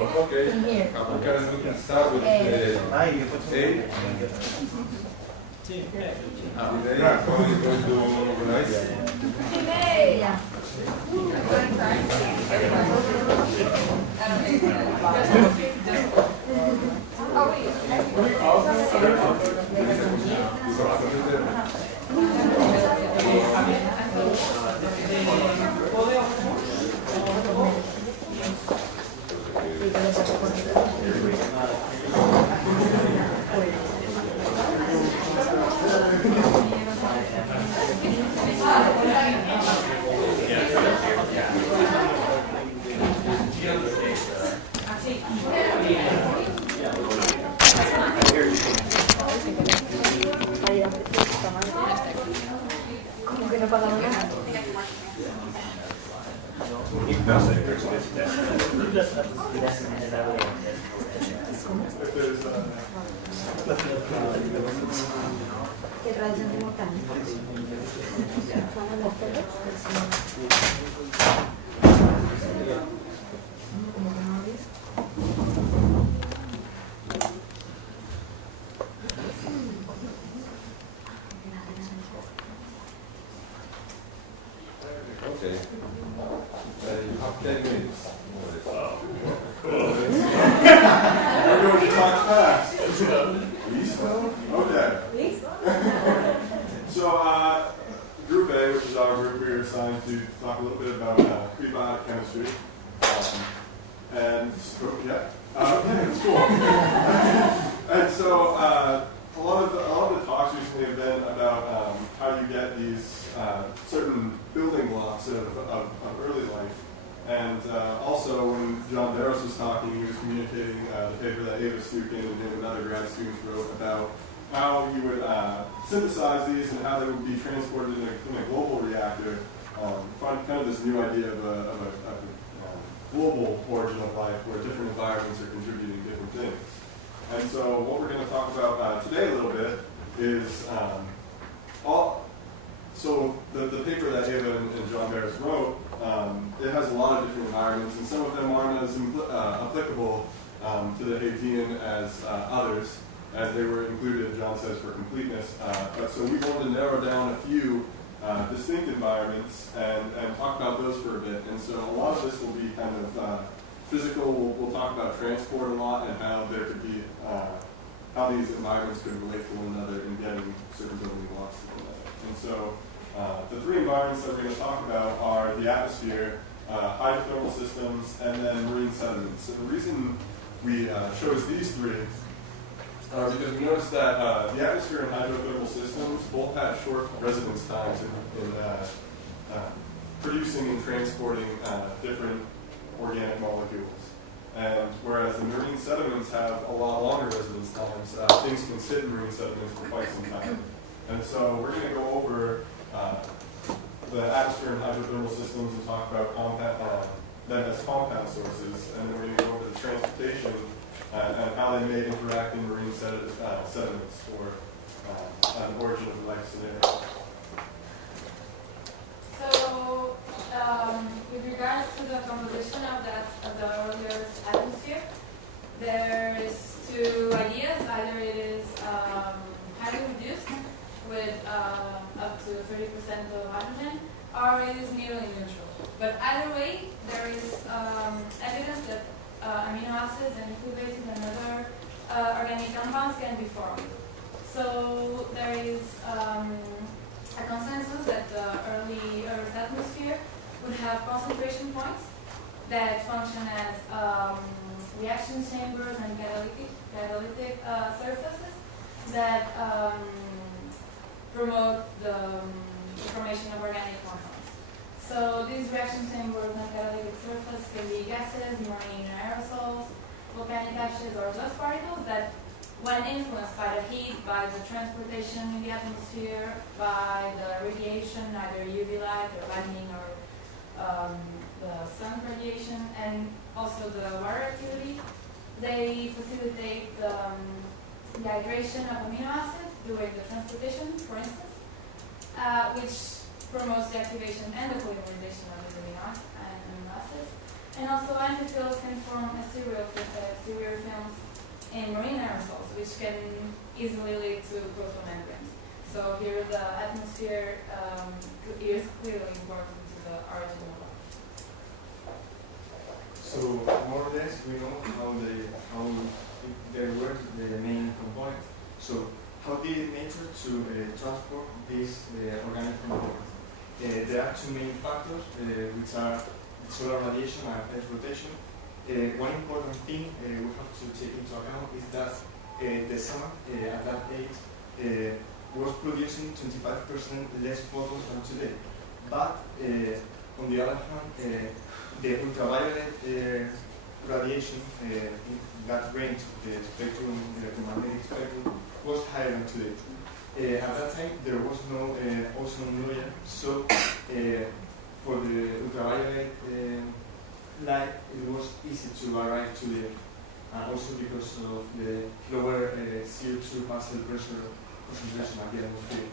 Okay. We can start with A. Probably going to organize. Okay. You have 10 minutes. We're going to talk fast. Okay. So, Group A, which is our group, we are assigned to talk a little bit about prebiotic chemistry. It's cool. And so, a lot of the talks recently have been about how you get these certain building blocks of early life. And also, when John Barros was talking, he was communicating the paper that Ava Stukin and him and other grad students wrote about how you would synthesize these and how they would be transported in a global reactor. Kind of this new idea of a global origin of life where different environments are contributing different things. And so what we're going to talk about today a little bit is so the paper that Ava and John Barros wrote, it has a lot of different environments, and some of them aren't as applicable to the Haitian as others, as they were included, John says, for completeness. But so we wanted to narrow down a few distinct environments and talk about those for a bit. And so a lot of this will be kind of physical. We'll talk about transport a lot and how there could be, how these environments could relate to one another in getting certain building blocks to one another. And so the three environments that we're going to talk about are the atmosphere, hydrothermal systems, and then marine sediments. And the reason we chose these three because we noticed that the atmosphere and hydrothermal systems both have short residence times in producing and transporting different organic molecules. And whereas the marine sediments have a lot longer residence times, things can sit in marine sediments for quite some time. And so we're going to go over the atmosphere and hydrothermal systems and talk about them as compound sources. And then we're going to go over the transportation and how they may interact in marine sediments for an origin of life scenario. So, with regards to the composition of the Earth's atmosphere, there's two ideas. Either it is highly reduced with up to 30% of hydrogen, or it is nearly neutral. But either way, there is evidence that amino acids and nucleic bases and other organic compounds can be formed. So there is a consensus that the early Earth's atmosphere would have concentration points that function as reaction chambers and catalytic surfaces that promote the formation of organic compounds. So these reaction chambers and catalytic surfaces can be gases, marine aerosols, volcanic ashes, or dust particles that, when influenced by the heat, by the transportation in the atmosphere, by the radiation, either UV light or lightning or the sun radiation, and also the water activity, they facilitate the dehydration of amino acids during the transportation, for instance, which promotes the activation and the polymerization of the amino acids. And also antiphils can form non-stereal films in marine aerosols, which can easily lead to protomembranes. So here the atmosphere is clearly important to the origin of life. So more or less we know how there were the main components. So how did nature to transport these organic components? There are two main factors, which are solar radiation and Earth rotation. One important thing we have to take into account is that the sun at that age was producing 25% less photons than today. But on the other hand, the ultraviolet radiation, that range of the spectrum, the electromagnetic spectrum, was higher than today. At that time, there was no ozone layer, so for the ultraviolet light, it was easy to arrive to the Earth, and also because of the lower CO2 partial pressure concentration at the atmosphere.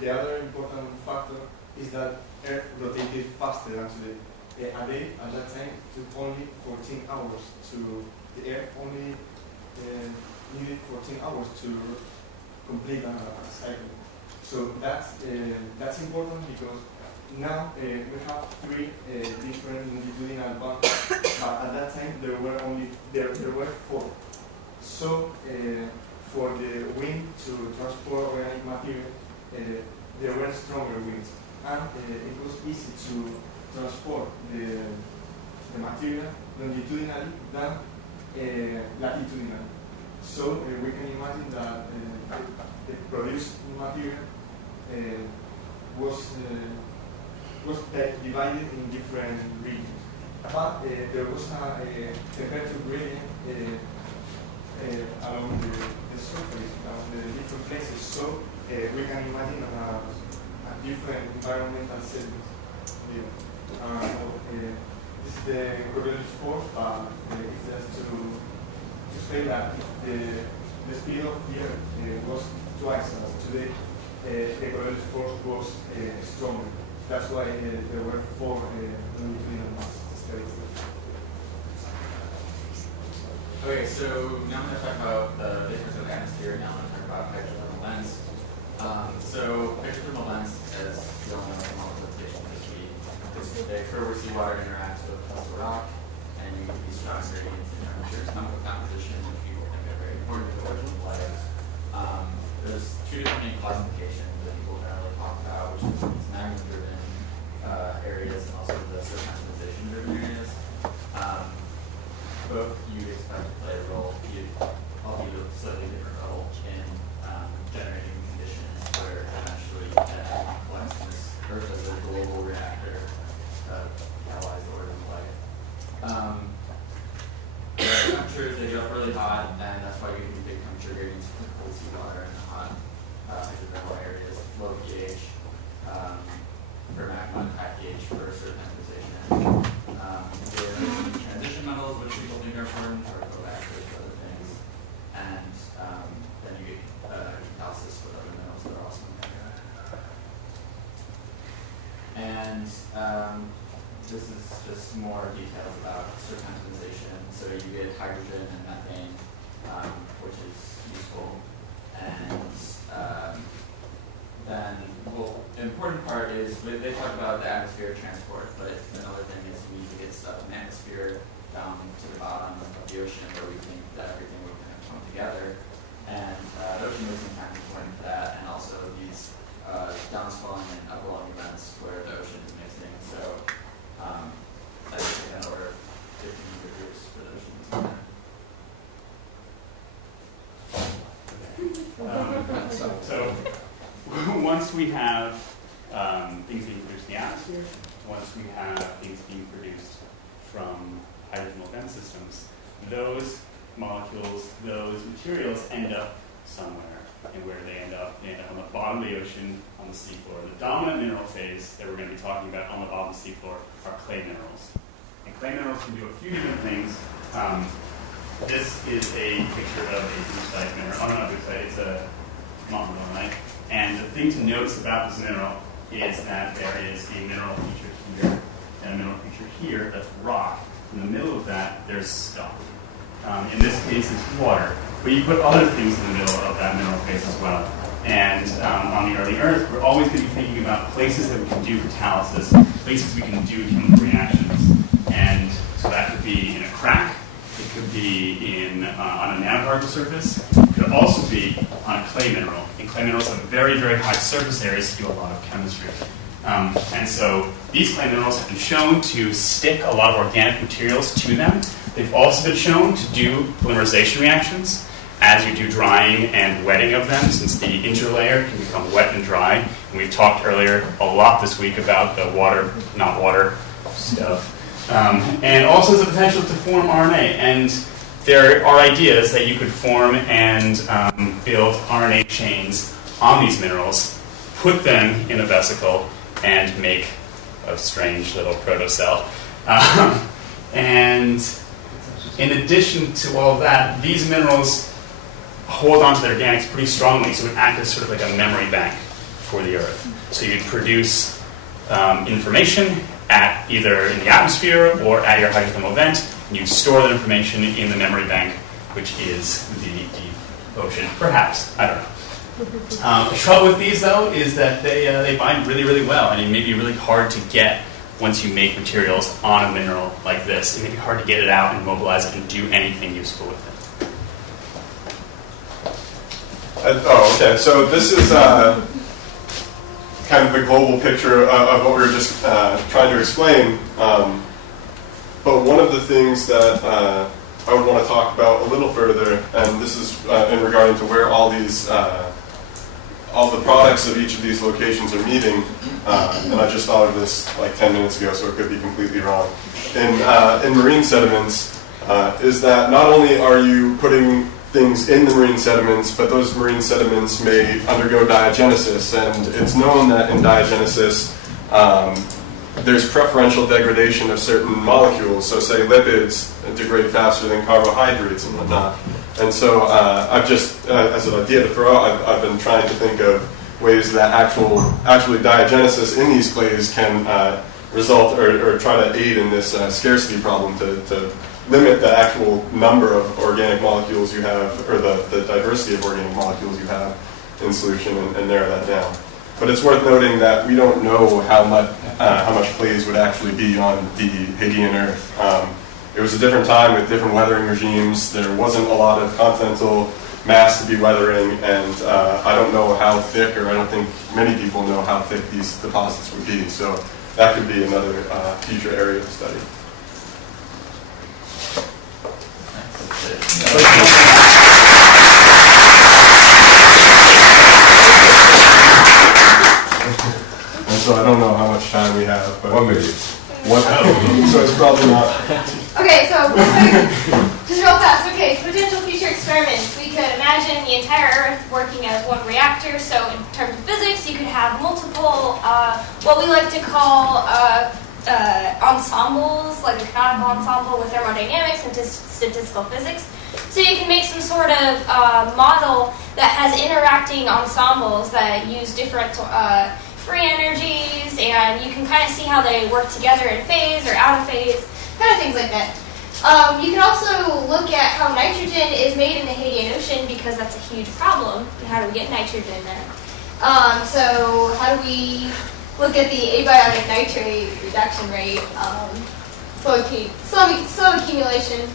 The other important factor is that Earth rotated faster than today. A day at that time took only 14 hours to the Earth only needed 14 hours to complete a cycle. So that's important because now we have three different longitudinal bands, but at that time there were four. So for the wind to transport organic material, there were stronger winds, and it was easy to transport the material longitudinally than latitudinally. So we can imagine that the produced material was divided in different regions. But there was a temperature gradient along the surface, along the different places. So we can imagine a different environmental settings. This is the Coriolis force, but it's just to say that the speed of the Earth was twice as today. The Coriolis force was stronger. That's why there were four longitudinal mass studies. Okay, so now I'm going to talk about the difference of the atmosphere. Now I'm going to talk about hydrothermal vents. So hydrothermal vents, as you all know from all the presentations this week, they occur where seawater interacts with coastal rock, and you get these strong gradients in temperature, chemical composition, which people think are very important to the origin of life. There's two different main classifications that people generally talk about, which is magma-driven areas and also the surface-driven areas. Both you expect to play a role, albeit a slightly different role, in generating conditions where eventually you can collect this Earth as a global reactor catalyze the origin of life. The temperatures, they get up really hot, and that's why you get these big temperature gradients for cold seawater and hot hydrothermal areas, low pH for magma, high pH for certain mineralization. The transition metals, which people think are important, or go back to other things, and then you get hydrolysis with other minerals that are also in there. And this is just more details about serpentinization. So you get hydrogen and methane, which is useful. And then, well, the important part is they talk about the atmospheric transport, but another thing is we need to get stuff in the atmosphere down to the bottom of the ocean where we think that everything will kind of come together. And the ocean is kind of important for that, and also these downswelling and upwelling events where the ocean is mixing. So I think in order 1,500 years for the ocean is there. So once we have things being produced in the atmosphere, once we have things being produced from hydrogen vent systems, those molecules, those materials end up somewhere. And where they end up on the bottom of the ocean, on the seafloor. The dominant mineral phase that we're going to be talking about on the bottom of the seafloor are clay minerals. And clay minerals can do a few different things. This is a picture of a douchesite mineral. Oh, no, not douchesite, it's a monazite. And the thing to notice about this mineral is that there is a mineral feature here and a mineral feature here that's rock in the that there's stuff. In this case, it's water. But you put other things in the middle of that mineral phase as well. And on the early Earth, we're always going to be thinking about places that we can do catalysis, places we can do chemical reactions. And so that could be in a crack, it could be on a nanoparticle surface, it could also be on a clay mineral. And clay minerals have very, very high surface areas to do a lot of chemistry. And so these clay minerals have been shown to stick a lot of organic materials to them. They've also been shown to do polymerization reactions as you do drying and wetting of them, since the interlayer can become wet and dry. And we've talked earlier a lot this week about the water, not water stuff. And also has the potential to form RNA. And there are ideas that you could form and build RNA chains on these minerals, put them in a vesicle, and make a strange little protocell. And in addition to all of that, these minerals hold onto their organics pretty strongly, so it acts as sort of like a memory bank for the Earth. So you'd produce information at either in the atmosphere or at your hydrothermal vent, and you store that information in the memory bank, which is the deep ocean, perhaps. I don't know. The trouble with these, though, is that they bind really, really well, and it may be really hard to get once you make materials on a mineral like this. It may be hard to get it out and mobilize it and do anything useful with it. Okay. So this is kind of the global picture of what we were just trying to explain. But one of the things that I would want to talk about a little further, and this is in regarding to where all these all the products of each of these locations are meeting, and I just thought of this like 10 minutes ago, so it could be completely wrong. In marine sediments, is that not only are you putting things in the marine sediments, but those marine sediments may undergo diagenesis, and it's known that in diagenesis there's preferential degradation of certain molecules. So say lipids degrade faster than carbohydrates and whatnot. And so I've just, as an idea to throw out, I've been trying to think of ways that actually diagenesis in these clays can result or try to aid in this scarcity problem to limit the actual number of organic molecules you have, or the diversity of organic molecules you have in solution, and narrow that down. But it's worth noting that we don't know how much clays would actually be on the Hadean Earth. It was a different time with different weathering regimes. There wasn't a lot of continental mass to be weathering, and I don't know how thick, or I don't think many people know how thick these deposits would be. So that could be another future area of study. And so I don't know how much time we have, but 1 minute. So it's probably not. Okay, so just real fast. Okay, potential future experiments. We could imagine the entire Earth working as one reactor. So in terms of physics, you could have multiple, what we like to call ensembles, like a canonical ensemble with thermodynamics and statistical physics. So you can make some sort of model that has interacting ensembles that use different free energies, and you can kind of see how they work together in phase or out of phase, kind of things like that. You can also look at how nitrogen is made in the Hadean Ocean, because that's a huge problem. How do we get nitrogen there? So how do we look at the abiotic nitrate reduction rate, slow accumulation?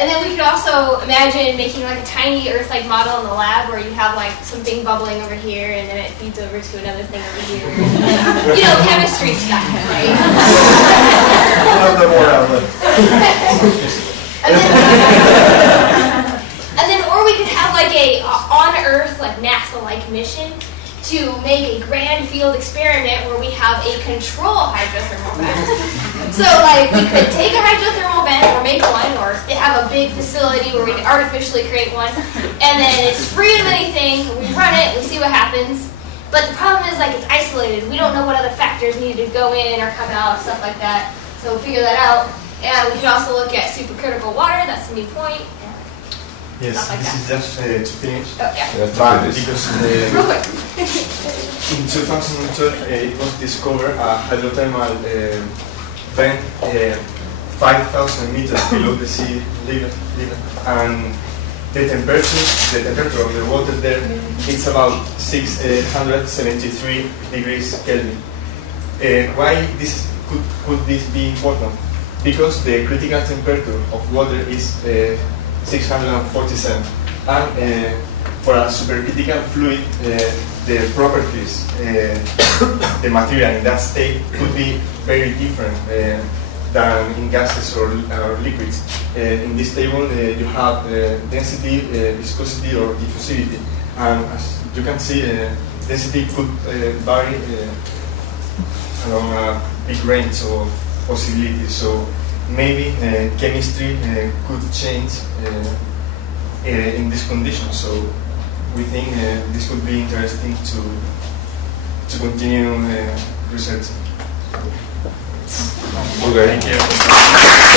And then we could also imagine making like a tiny Earth-like model in the lab where you have like something bubbling over here and then it feeds over to another thing over here. You know, chemistry stuff, right? And then, or we could have like a on-Earth, like NASA-like mission to make a grand field experiment where we have a control hydrothermal vent. So like we could take a hydrothermal vent or make one, or have a big facility where we can artificially create one, and then it's free of anything, we run it, we see what happens. But the problem is like it's isolated. We don't know what other factors need to go in or come out, stuff like that. So we'll figure that out. And we can also look at supercritical water, that's a new point. Yes, Like this is just to finish. Oh, yeah. But because Real quick. in 2012 it was discovered a hydrothermal vent 5,000 meters below the sea level, and the temperature of the water there is about 673 degrees Kelvin. Why could this be important? Because the critical temperature of water is 647, and for a supercritical fluid, the properties, the material in that state could be very different than in gases or liquids. In this table, you have density, viscosity, or diffusivity, and as you can see, density could vary along a big range of possibilities. So maybe chemistry could change in this condition. So we think this could be interesting to continue researching. Okay. Thank you.